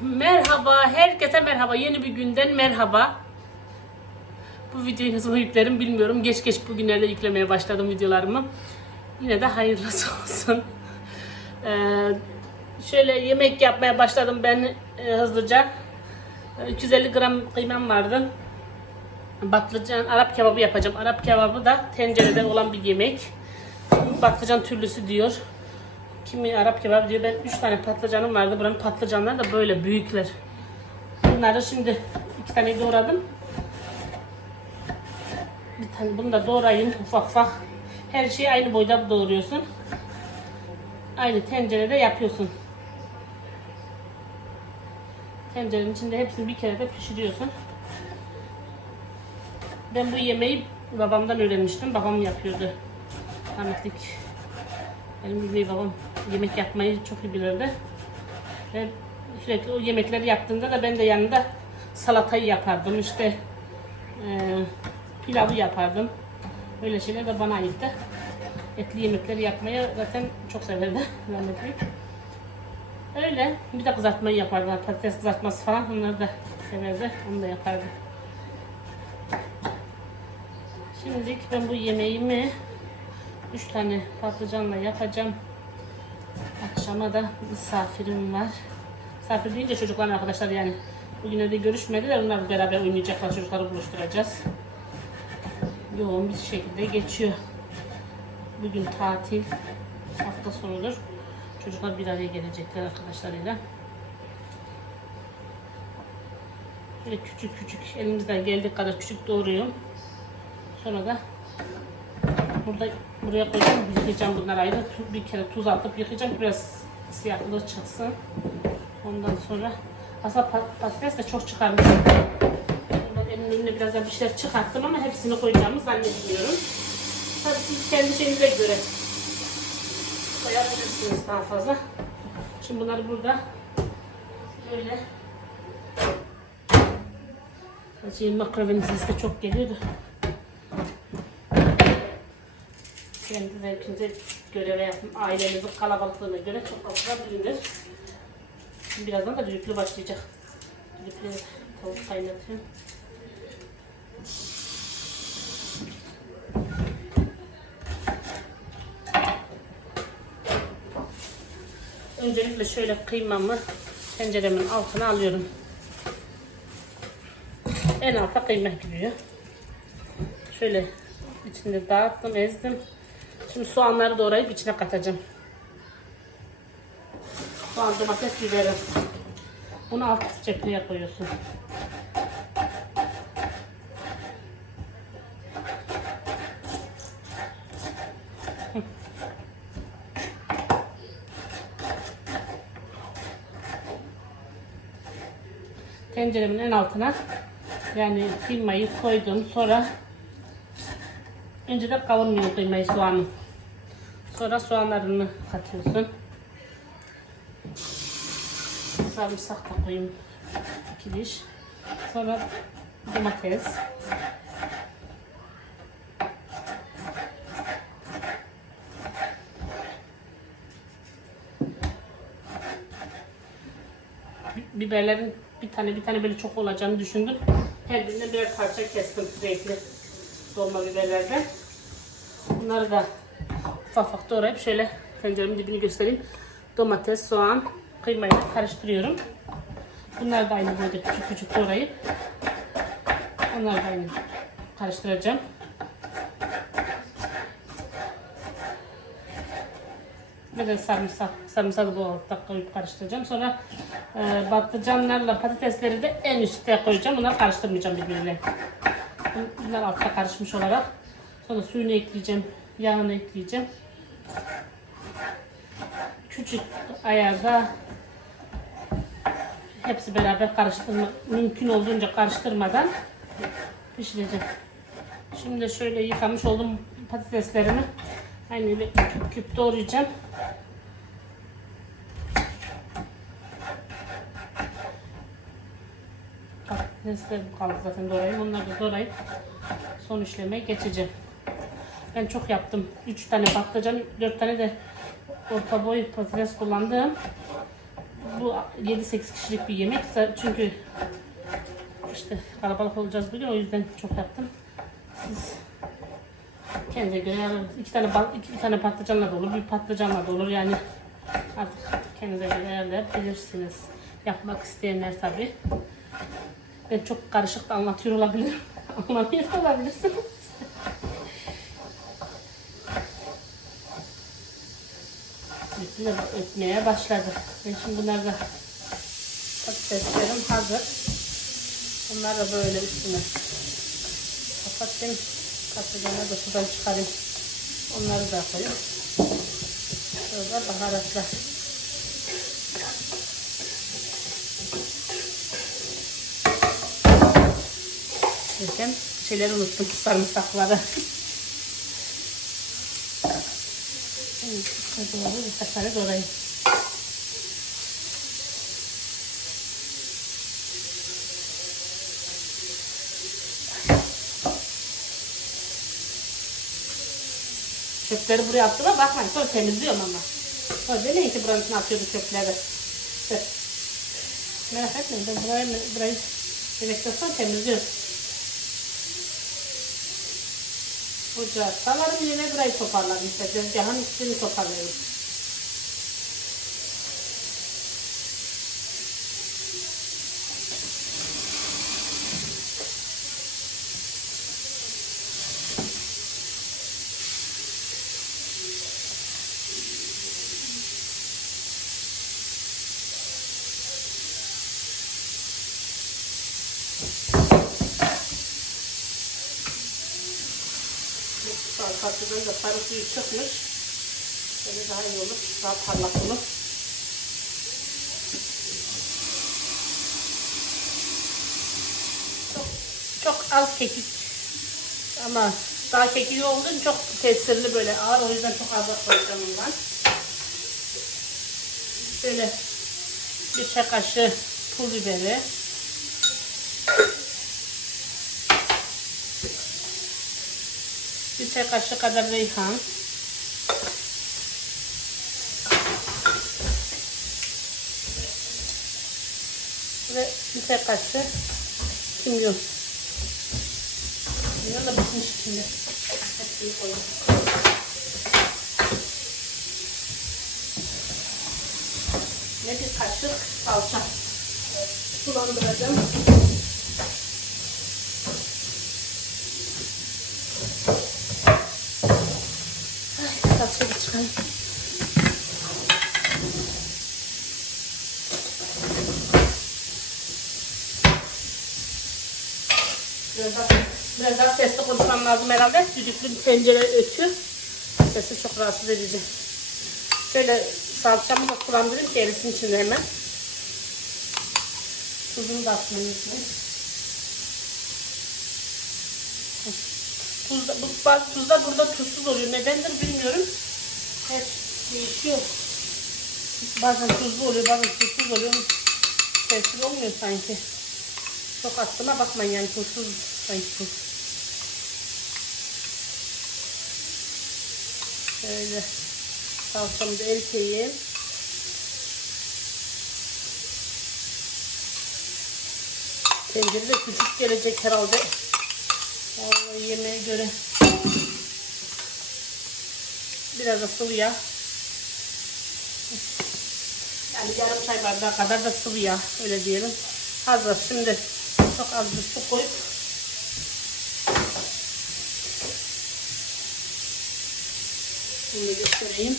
Merhaba, herkese merhaba. Yeni bir günden merhaba. Bu videoyu zaman yüklerim bilmiyorum. Geç geç bugünlerde yüklemeye başladım videolarımı. Yine de hayırlısı olsun. Ee, şöyle yemek yapmaya başladım ben e, hızlıca. Ee, 250 gram kıymam vardı. Patlıcan, Arap kebabı yapacağım. Arap kebabı da tencerede olan bir yemek. Patlıcan türlüsü diyor. Kimi Arap kebabı diyor. Ben 3 tane patlıcanım vardı. Buranın patlıcanları da böyle büyükler. Bunları şimdi iki tane doğradım. Bir tane bunu da doğrayayım ufak ufak. Her şeyi aynı boyda doğruyorsun. Aynı tencerede yapıyorsun. Tencerenin içinde hepsini bir kere de pişiriyorsun. Ben bu yemeği babamdan öğrenmiştim. Babam yapıyordu. Rahmetlik. Benim gibi babam yemek yapmayı çok iyi bilirdi. Ve sürekli o yemekleri yaptığında da ben de yanında salatayı yapardım. İşte e, pilavı yapardım. Öyle şeyler de bana aitti. Etli yemekleri yapmayı zaten çok severdi rahmetlik. Öyle. Bir de kızartmayı yapardı. Patates kızartması falan onları da severdi. Onu da yapardı. Şimdilik ben bu yemeğimi 3 tane patlıcanla yapacağım. Akşama da misafirim var. Misafir deyince çocukların arkadaşlar yani. Bugün de görüşmediler. Onlar beraber oynayacaklar. Çocukları buluşturacağız. Yoğun bir şekilde geçiyor. Bugün tatil. Hafta sonudur. Çocuklar bir araya gelecekler arkadaşlarıyla. Böyle küçük küçük elimizden geldiği kadar küçük doğruyorum. Sonra da burada buraya koyacağım, yıkayacağım bunları ayrı. Bir kere tuz atıp yıkayacağım. Biraz siyahlığı çıksın. Ondan sonra aslında pat- patates de çok çıkarmış. Ben elimin önüne biraz da bir şeyler çıkarttım ama hepsini koyacağımı zannetmiyorum. Tabii siz kendi şeyinize göre koyabilirsiniz daha fazla. Şimdi bunları burada böyle Şey, de çok geliyordu. Kendi zevkinize göre ve ailenizin kalabalıklığına göre çok fazla bilinir. Şimdi birazdan da düdüklü başlayacak. Düdüklü tavuk kaynatıyorum. Öncelikle şöyle kıymamı tenceremin altına alıyorum. En alta kıyma giriyor. Şöyle içinde dağıttım, ezdim. Şimdi soğanları doğrayıp içine katacağım. Soğan, domates, biberi. Bunu alt cepheye koyuyorsun. Tenceremin en altına yani kıymayı koydum. Sonra önce de kavurmuyorum kıymayı soğanı. Sonra soğanlarını katıyorsun. Sarımsak da koyayım. iki diş. Sonra domates. Bi- Biberlerin bir tane bir tane böyle çok olacağını düşündüm. Her birinden birer parça kestim renkli dolma biberlerden. Bunları da ufak ufak doğrayıp şöyle tenceremin dibini göstereyim. Domates, soğan, kıymayla karıştırıyorum. Bunları da aynı boyda küçük küçük doğrayıp onları da aynı karıştıracağım. Bir de sarımsak, sarımsağı bu altta koyup karıştıracağım. Sonra e, patlıcanlarla patatesleri de en üstte koyacağım. Bunları karıştırmayacağım birbirine. Bunlar altta karışmış olarak. Sonra suyunu ekleyeceğim, yağını ekleyeceğim. Küçük ayarda hepsi beraber karıştırma, mümkün olduğunca karıştırmadan pişireceğim. Şimdi şöyle yıkamış olduğum patateslerimi aynı öyle küp küp doğrayacağım. Patatesler kaldı zaten doğrayayım. Onları da doğrayıp son işlemeye geçeceğim. Ben çok yaptım. 3 tane patlıcan, 4 tane de orta boy patates kullandım. bu 7-8 kişilik bir yemek. Çünkü işte kalabalık olacağız bugün o yüzden çok yaptım. Siz kendinize göre yani iki tane iki tane patlıcanla da olur, bir patlıcanla da olur yani artık kendinize göre ayarlayabilirsiniz. Yapmak isteyenler tabii. Ben çok karışık da anlatıyor olabilirim. Anlamıyor olabilirsiniz. Üstüne ötmeye başladı. Ben şimdi bunları da patateslerim hazır. Bunları da böyle üstüne kapatayım. Patlıcanları da sudan çıkarayım. Onları da koyayım. Şurada baharatlar. Derken şeyleri unuttum. Sarımsakları. Bir sefer doğrayayım. Çöpleri buraya attığına bakmayın. Sonra temizliyorum ama. Sonra demeyin ki buranın içine atıyordu çöpleri. Merak etmeyin. Ben burayı, burayı yemekten sonra temizliyorum. Ocağı salarım yine burayı toparlarım. İşte tezgahın üstünü toparlarım. Patlıcanın da sarı suyu çıkmış. Böyle daha iyi olur. Daha parlak olur. Çok, çok az kekik. Ama daha kekik olduğu çok tesirli böyle ağır. O yüzden çok az koyacağım bundan. Böyle bir çay kaşığı pul biberi. Bir çay kaşığı kadar reyhan. Ve bir çay kaşığı kimyon. Kimyon da bitmiş içinde. Hepsini. Ve bir kaşık salça. Sulandıracağım. Salçayı bir çıkarayım. Biraz daha, biraz sesli konuşmam lazım herhalde. Düdüklü bir tencere ötüyor. Sesi çok rahatsız edici. Şöyle salçamı da sulandırayım ki erisin içinde hemen. Tuzunu da atmayı unutmayın. Tuz, bu, bazı tuzlar burada tuzsuz oluyor. Nedendir bilmiyorum. Her değişiyor. Bazen tuzlu oluyor, bazen tuzsuz oluyor. Tesir olmuyor sanki. Çok attığıma bakmayın yani tuzsuz tuz. Şöyle salçamı da eriteyim. Tencere de küçük gelecek herhalde. Vallahi yemeğe göre. Biraz da sıvı yağ. Yani yarım çay bardağı kadar da sıvı yağ. Öyle diyelim. Hazır. Şimdi çok az bir su koyup Şimdi göstereyim.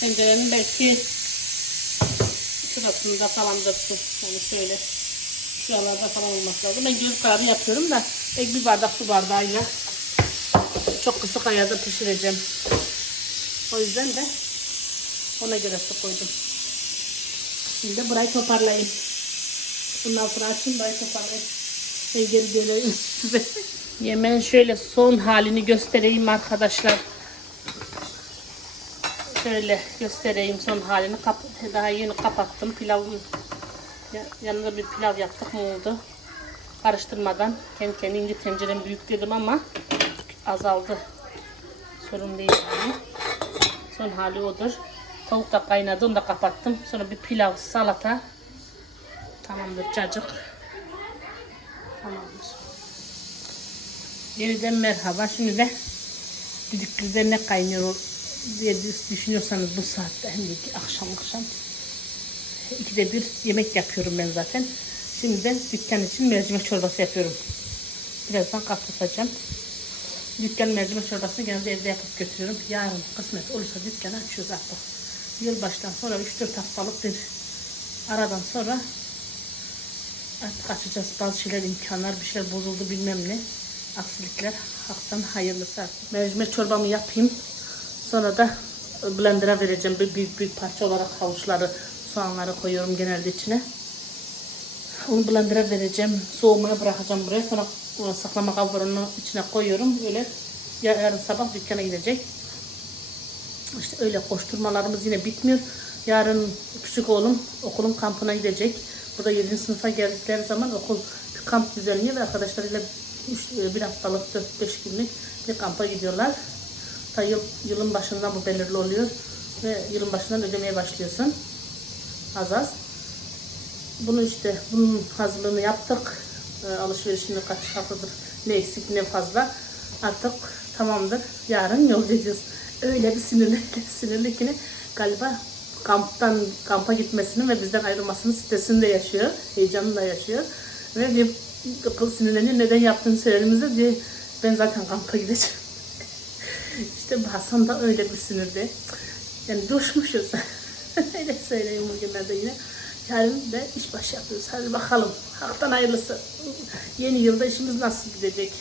Tencerenin belki şurasında falan dursun. Yani şöyle şuralarda falan olması lazım. Ben göz kararı yapıyorum da ek bir bardak su bardağıyla çok kısık ayarda pişireceğim. O yüzden de ona göre su koydum. Şimdi burayı toparlayayım. Bundan sonra açayım burayı toparlayayım. Ve geri döneyim size. Yemeğin şöyle son halini göstereyim arkadaşlar. Şöyle göstereyim son halini. Kap daha yeni kapattım. Pilavım ya- yanında bir pilav yaptık mı oldu? Karıştırmadan kendi kendince tencerem büyük dedim ama azaldı. Sorun değil yani. Son hali odur. Tavuk da kaynadı. Onu da kapattım. Sonra bir pilav, salata. Tamamdır cacık. Tamamdır. Yeniden merhaba. Şimdi de düdüklüde ne kaynıyor diye düşünüyorsanız bu saatte hem de akşam akşam ikide bir yemek yapıyorum ben zaten. Şimdi de dükkan için mercimek çorbası yapıyorum. Birazdan kapatacağım. Dükkan mercimek çorbasını genelde evde yapıp götürüyorum. Yarın kısmet olursa dükkanı açıyoruz artık. Yılbaştan sonra 3-4 haftalık bir aradan sonra artık açacağız. Bazı şeyler imkanlar bir şeyler bozuldu bilmem ne. Aksilikler haktan hayırlısı artık. Mercimek çorbamı yapayım. Sonra da blender'a vereceğim. Bir büyük büyük parça olarak havuçları, soğanları koyuyorum genelde içine. Onu blender'a vereceğim. Soğumaya bırakacağım buraya. Sonra o saklama kablarının içine koyuyorum. Böyle yarın sabah dükkana gidecek. İşte öyle koşturmalarımız yine bitmiyor. Yarın küçük oğlum okulun kampına gidecek. Burada 7. sınıfa geldikleri zaman okul kamp düzenliyor ve arkadaşlarıyla üç- bir haftalık 4-5 günlük bir kampa gidiyorlar. Ta yıl, yılın başından bu belirli oluyor ve yılın başından ödemeye başlıyorsun. Az az. Bunu işte bunun hazırlığını yaptık. Ee, alışverişini kaç haftadır ne eksik ne fazla. Artık tamamdır. Yarın yol edeceğiz. Öyle bir sinirli, sinirli ki galiba kamptan kampa gitmesini ve bizden ayrılmasının stresini de yaşıyor. Heyecanını da yaşıyor. Ve bir kız sinirleniyor. Neden yaptığını söylediğimizde diye ben zaten kampa gideceğim. işte Hasan da öyle bir sinirde. Yani coşmuşuz. öyle söyleyeyim bugünlerde yine. Yarın da iş başı yapıyoruz. Hadi bakalım. Haktan hayırlısı. Yeni yılda işimiz nasıl gidecek?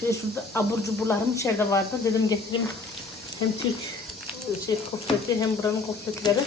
Şöyle şurada abur cuburlarım içeride vardı. Dedim getireyim hem Türk şey kofleti hem buranın kofletleri.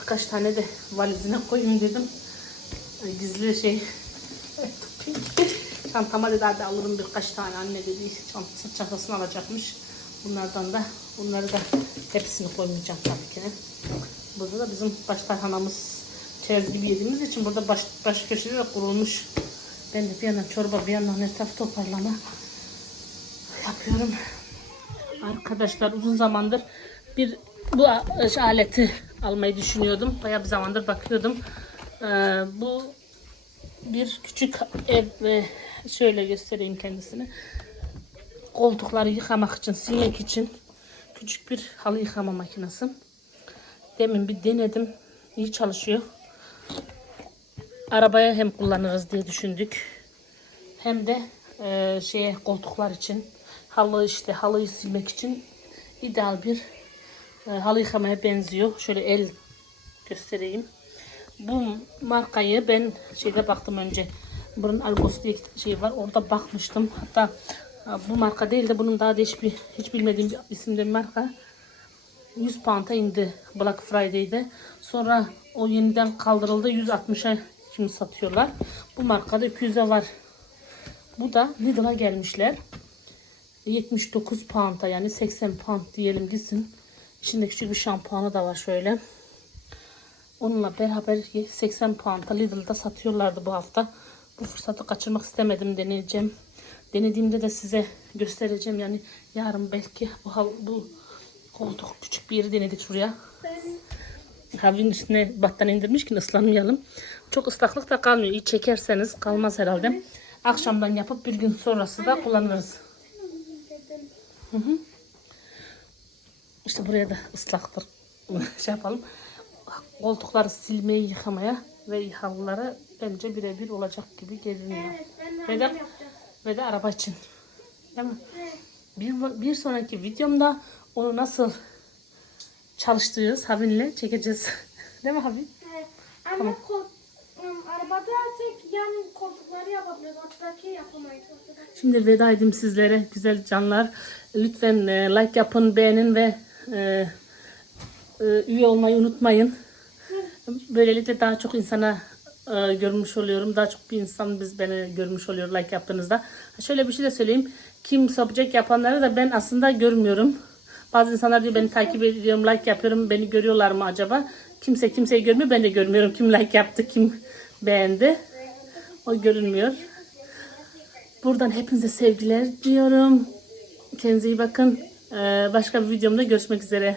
Birkaç tane de valizine koyayım dedim. Gizli şey Çantama dedi hadi alırım birkaç tane anne dedi. Çantası, çantasını alacakmış. Bunlardan da bunları da hepsini koymayacağım tabii ki. Burada da bizim baş tarhanamız çerez gibi yediğimiz için burada baş, baş köşede de kurulmuş. Ben de bir yandan çorba bir yandan etraf toparlama yapıyorum. Arkadaşlar uzun zamandır bir bu aleti almayı düşünüyordum. Bayağı bir zamandır bakıyordum. Ee, bu bir küçük ev ve şöyle göstereyim kendisini. Koltukları yıkamak için, silmek için küçük bir halı yıkama makinesi. Demin bir denedim. İyi çalışıyor. Arabaya hem kullanırız diye düşündük. Hem de e, şeye koltuklar için halı işte halıyı silmek için ideal bir e, halı yıkamaya benziyor. Şöyle el göstereyim. Bu markayı ben şeyde baktım önce. Bunun Argos diye şey var. Orada bakmıştım. Hatta ha, bu marka değil de bunun daha değişik bir hiç bilmediğim bir isimde bir marka. 100 pound'a indi Black Friday'de. Sonra o yeniden kaldırıldı. 160'a şimdi satıyorlar. Bu markada 200'e var. Bu da Lidl'a gelmişler. 79 pound'a yani 80 pound diyelim gitsin. İçinde küçük bir şampuanı da var şöyle. Onunla beraber 80 pound'a Lidl'da satıyorlardı bu hafta. Bu fırsatı kaçırmak istemedim deneyeceğim. Denediğimde de size göstereceğim. Yani yarın belki bu, bu koltuk küçük bir yeri denedik şuraya. Havinin üstüne battaniye indirmiş ki ıslanmayalım. Çok ıslaklık da kalmıyor. İyi çekerseniz kalmaz herhalde. Akşamdan yapıp bir gün sonrası da kullanırız. Hı hı. İşte buraya da ıslaktır. şey yapalım. Koltukları silmeyi, yıkamaya ve halılara bence birebir olacak gibi görünüyor. Ve de, ve de araba için. Değil mi? Bir, bir sonraki videomda onu nasıl çalıştırıyoruz Habin'le çekeceğiz. Değil mi Habin? Evet. Ama kol, ım, arabada tek yan koltukları yapabiliyoruz. Alttaki yapamayız. Şimdi veda edeyim sizlere güzel canlar. Lütfen e, like yapın, beğenin ve e, e, üye olmayı unutmayın. Böylelikle daha çok insana e, görmüş oluyorum. Daha çok bir insan biz beni görmüş oluyor like yaptığınızda. Şöyle bir şey de söyleyeyim. Kim subject yapanları da ben aslında görmüyorum. Bazı insanlar diyor beni takip ediyorum, like yapıyorum. Beni görüyorlar mı acaba? Kimse kimseyi görmüyor. Ben de görmüyorum. Kim like yaptı, kim beğendi. O görünmüyor. Buradan hepinize sevgiler diyorum. Kendinize iyi bakın. Ee, başka bir videomda görüşmek üzere.